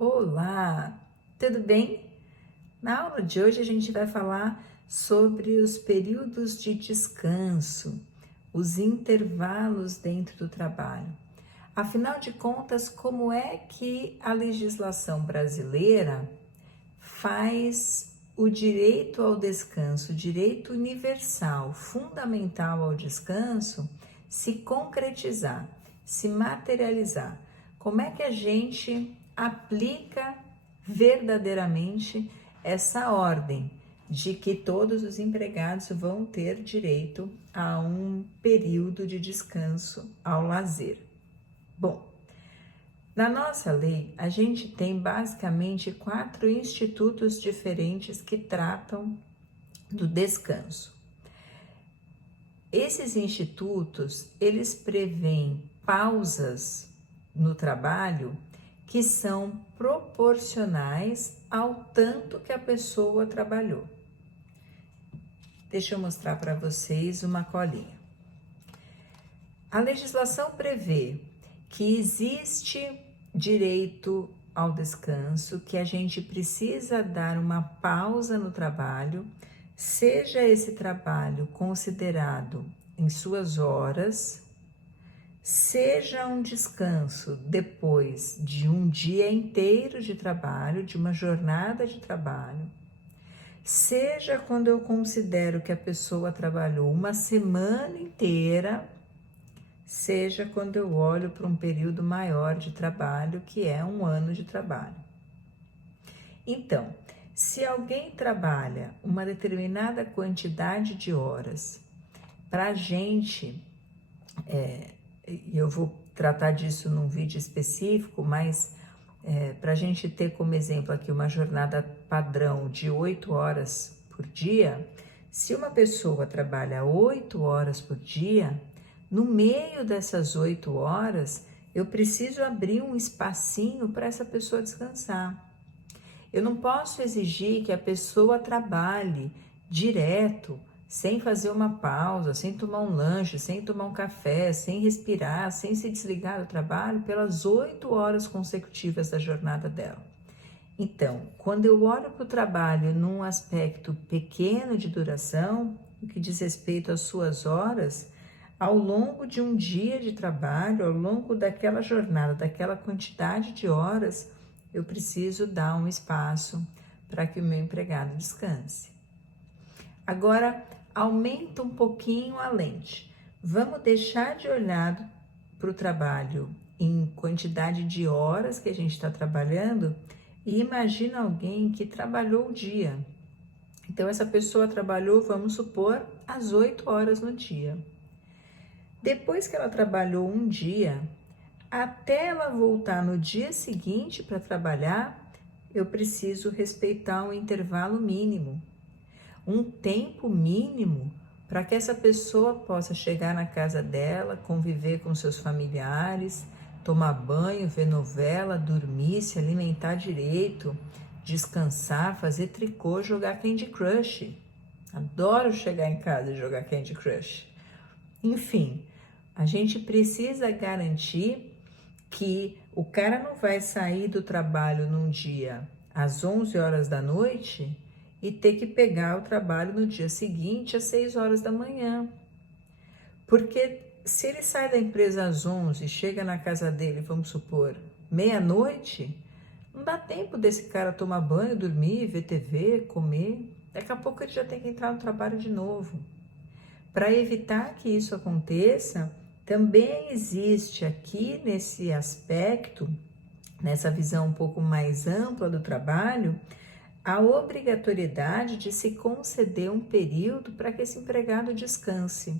Olá, tudo bem? Na aula de hoje a gente vai falar sobre os períodos de descanso, os intervalos dentro do trabalho. Afinal de contas, como é que a legislação brasileira faz o direito ao descanso, o direito universal, fundamental ao descanso, se concretizar, se materializar? Como é que a gente aplica verdadeiramente essa ordem de que todos os empregados vão ter direito a um período de descanso, ao lazer? Bom, na nossa lei, a gente tem basicamente 4 institutos diferentes que tratam do descanso. Esses institutos, eles prevêem pausas no trabalho que são proporcionais ao tanto que a pessoa trabalhou. Deixa eu mostrar para vocês uma colinha. A legislação prevê que existe direito ao descanso, que a gente precisa dar uma pausa no trabalho, seja esse trabalho considerado em suas horas, seja um descanso depois de um dia inteiro de trabalho, de uma jornada de trabalho, seja quando eu considero que a pessoa trabalhou uma semana inteira, seja quando eu olho para um período maior de trabalho, que é um ano de trabalho. Então, se alguém trabalha uma determinada quantidade de horas, para a gente, eu vou tratar disso num vídeo específico, mas para a gente ter como exemplo aqui uma jornada padrão de 8 horas por dia, se uma pessoa trabalha 8 horas por dia, no meio dessas 8 horas, eu preciso abrir um espacinho para essa pessoa descansar. Eu não posso exigir que a pessoa trabalhe direto, sem fazer uma pausa, sem tomar um lanche, sem tomar um café, sem respirar, sem se desligar do trabalho pelas 8 horas consecutivas da jornada dela. Então, quando eu olho para o trabalho num aspecto pequeno de duração, no que diz respeito às suas horas, ao longo de um dia de trabalho, ao longo daquela jornada, daquela quantidade de horas, eu preciso dar um espaço para que o meu empregado descanse. Agora, aumenta um pouquinho a lente. Vamos deixar de olhar para o trabalho em quantidade de horas que a gente está trabalhando e imagina alguém que trabalhou o dia. Então, essa pessoa trabalhou, vamos supor, às 8 horas no dia. Depois que ela trabalhou um dia, até ela voltar no dia seguinte para trabalhar, eu preciso respeitar um intervalo mínimo, um tempo mínimo para que essa pessoa possa chegar na casa dela, conviver com seus familiares, tomar banho, ver novela, dormir, se alimentar direito, descansar, fazer tricô, jogar Candy Crush. Adoro chegar em casa e jogar Candy Crush. Enfim, a gente precisa garantir que o cara não vai sair do trabalho num dia às 11 horas da noite e ter que pegar o trabalho no dia seguinte às 6 horas da manhã. Porque se ele sai da empresa às 11 e chega na casa dele, vamos supor, meia-noite, não dá tempo desse cara tomar banho, dormir, ver TV, comer. Daqui a pouco ele já tem que entrar no trabalho de novo. Para evitar que isso aconteça, também existe aqui nesse aspecto, nessa visão um pouco mais ampla do trabalho, a obrigatoriedade de se conceder um período para que esse empregado descanse.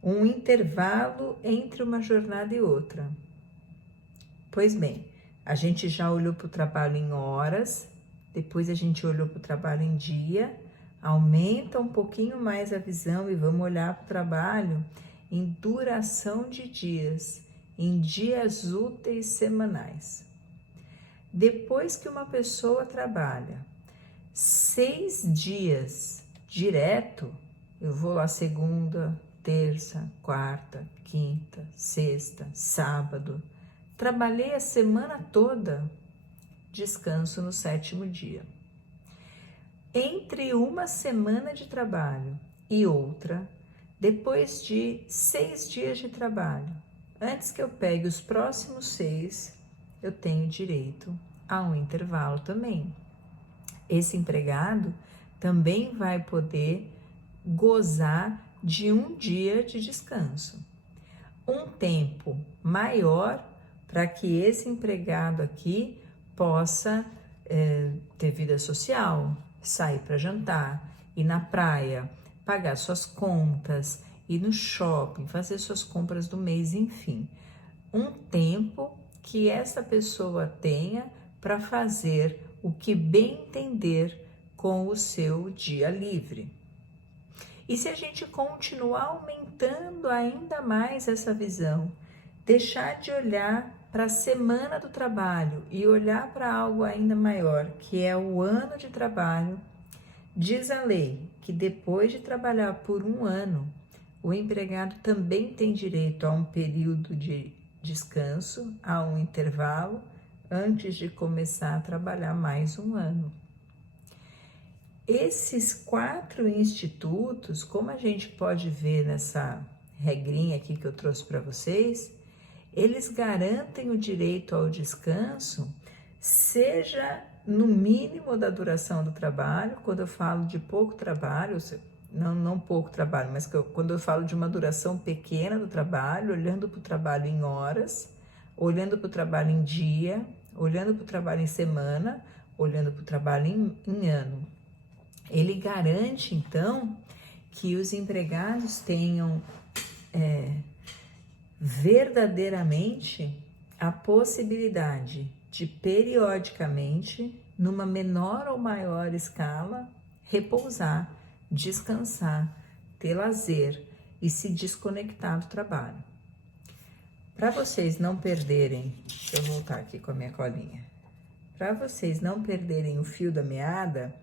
Um intervalo entre uma jornada e outra. Pois bem, a gente já olhou para o trabalho em horas, depois a gente olhou para o trabalho em dia, aumenta um pouquinho mais a visão e vamos olhar para o trabalho em duração de dias, em dias úteis semanais. Depois que uma pessoa trabalha 6 dias direto, eu vou lá segunda, terça, quarta, quinta, sexta, sábado, trabalhei a semana toda, descanso no 7º dia. Entre uma semana de trabalho e outra, depois de 6 dias de trabalho, antes que eu pegue os próximos 6, eu tenho direito a um intervalo também. Esse empregado também vai poder gozar de um dia de descanso. Um tempo maior para que esse empregado aqui possa ter vida social, sair para jantar, ir na praia, pagar suas contas, ir no shopping, fazer suas compras do mês, enfim. Um tempo que essa pessoa tenha para fazer o que bem entender com o seu dia livre. E se a gente continuar aumentando ainda mais essa visão, deixar de olhar para a semana do trabalho e olhar para algo ainda maior, que é o ano de trabalho, diz a lei que depois de trabalhar por um ano, o empregado também tem direito a um período de descanso, a um intervalo, antes de começar a trabalhar mais um ano. Esses 4 institutos, como a gente pode ver nessa regrinha aqui que eu trouxe para vocês, eles garantem o direito ao descanso, seja no mínimo da duração do trabalho. Quando eu falo de pouco trabalho, não pouco trabalho, mas quando eu falo de uma duração pequena do trabalho, olhando para o trabalho em horas, olhando para o trabalho em dia, olhando para o trabalho em semana, olhando para o trabalho em ano. Ele garante, então, que os empregados tenham verdadeiramente a possibilidade de periodicamente, numa menor ou maior escala, repousar, descansar, ter lazer e se desconectar do trabalho. Para vocês não perderem, deixa eu voltar aqui com a minha colinha. Para vocês não perderem o fio da meada,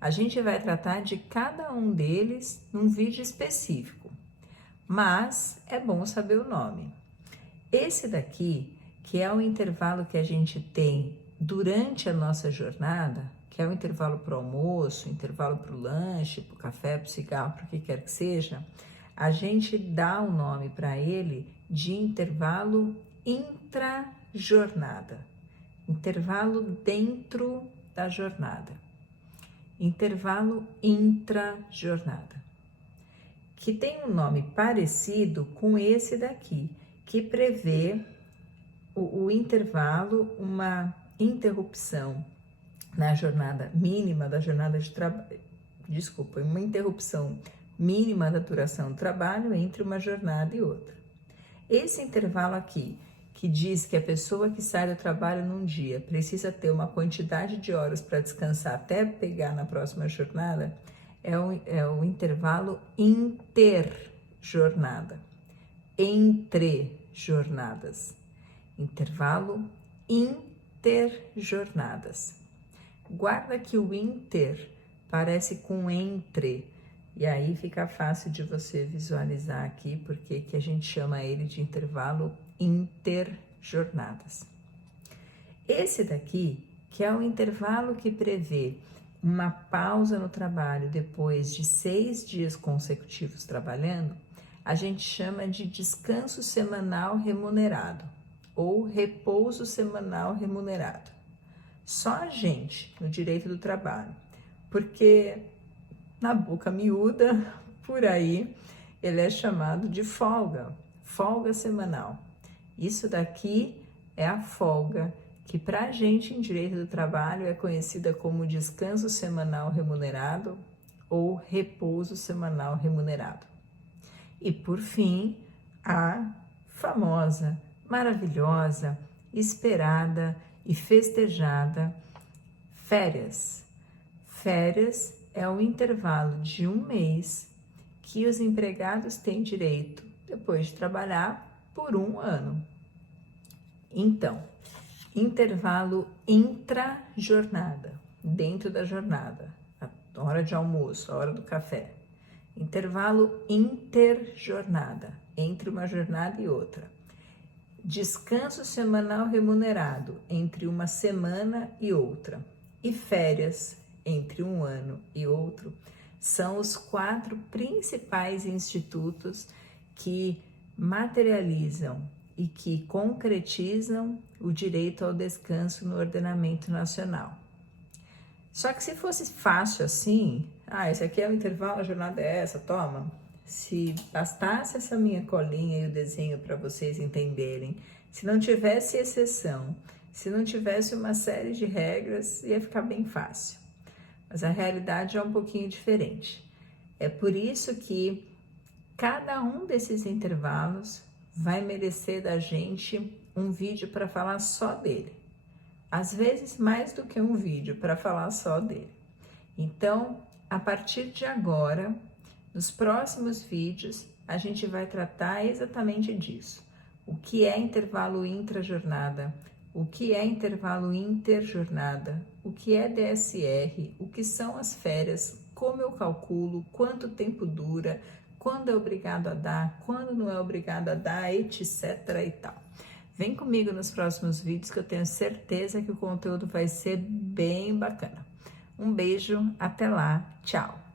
a gente vai tratar de cada um deles num vídeo específico, mas é bom saber o nome. Esse daqui, que é o intervalo que a gente tem durante a nossa jornada, que é o intervalo para o almoço, intervalo para o lanche, para o café, para o cigarro, para o que quer que seja, a gente dá o nome para ele de intervalo intra-jornada, intervalo dentro da jornada, intervalo intra-jornada, que tem um nome parecido com esse daqui, que prevê o intervalo, uma interrupção na jornada mínima da jornada de trabalho, uma interrupção mínima da duração do trabalho entre uma jornada e outra. Esse intervalo aqui, que diz que a pessoa que sai do trabalho num dia precisa ter uma quantidade de horas para descansar até pegar na próxima jornada, é o intervalo interjornada, entre jornadas, intervalo interjornadas. Guarda que o inter parece com entre, e aí fica fácil de você visualizar aqui porque que a gente chama ele de intervalo interjornadas. Esse daqui, que é o intervalo que prevê uma pausa no trabalho depois de 6 dias consecutivos trabalhando, a gente chama de descanso semanal remunerado ou repouso semanal remunerado. Só a gente no direito do trabalho, porque na boca miúda, por aí, ele é chamado de folga, folga semanal. Isso daqui é a folga que para a gente em direito do trabalho é conhecida como descanso semanal remunerado ou repouso semanal remunerado. E por fim, a famosa, maravilhosa, esperada e festejada férias. Férias é o intervalo de um mês que os empregados têm direito depois de trabalhar por um ano. Então, intervalo intra-jornada, dentro da jornada, a hora de almoço, a hora do café. Intervalo interjornada, entre uma jornada e outra. descanso semanal remunerado entre uma semana e outra e férias entre um ano e outro são os 4 principais institutos que materializam e que concretizam o direito ao descanso no ordenamento nacional. Só que se fosse fácil assim, esse aqui é o intervalo, a jornada é essa, toma. Se bastasse essa minha colinha e o desenho para vocês entenderem, se não tivesse exceção, se não tivesse uma série de regras, ia ficar bem fácil. Mas a realidade é um pouquinho diferente. É por isso que cada um desses intervalos vai merecer da gente um vídeo para falar só dele. Às vezes mais do que um vídeo para falar só dele. Então, a partir de agora, nos próximos vídeos, a gente vai tratar exatamente disso. O que é intervalo intra-jornada, o que é intervalo interjornada, o que é DSR, o que são as férias, como eu calculo, quanto tempo dura, quando é obrigado a dar, quando não é obrigado a dar, etc. e tal. Vem comigo nos próximos vídeos que eu tenho certeza que o conteúdo vai ser bem bacana. Um beijo, até lá, tchau!